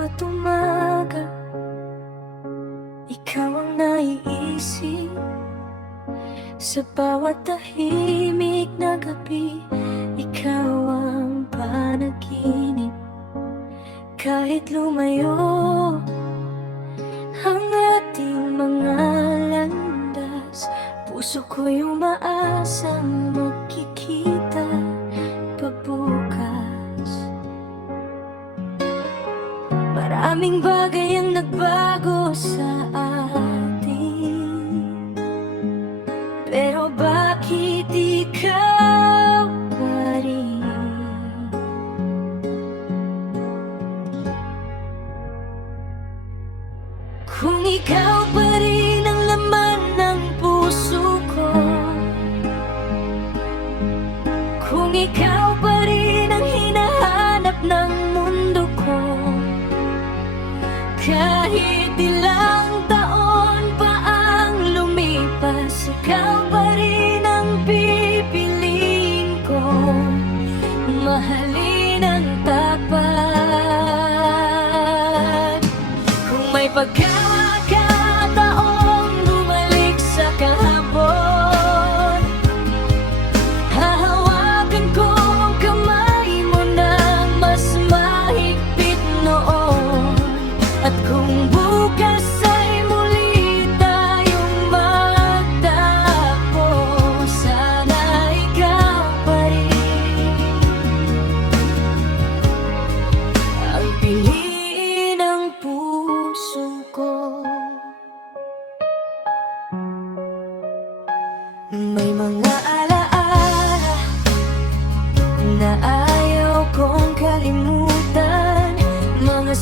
bawat umaga, ikaw ang naiisip. Sa bawat tahimik na gabi, ikaw ang panaginip. Kahit lumayo ang ating mga landas, puso ko'y umaasang magkikita pagbukas. Maraming bagay ang nagbago sa atin, pero bakit ikaw pa rin? Kung ikaw pa rin ang laman ng puso ko, kung ikaw pa rin ang hinahanap ng mundo ko, kahit ilang taon pa ang lumipas, ikaw pa rin ang pipiliin ko, mahalin ang tapat. Kung may pagkakataong bumalik sa kahapon, hahawakan ko ang kamay mo ng mas mahigpit noon. At kung bukas ay muli tayong magtagpo, sana ikaw pa rin ang piliin ng puso ko. May mga alaala na ayaw kong kalimutan, mga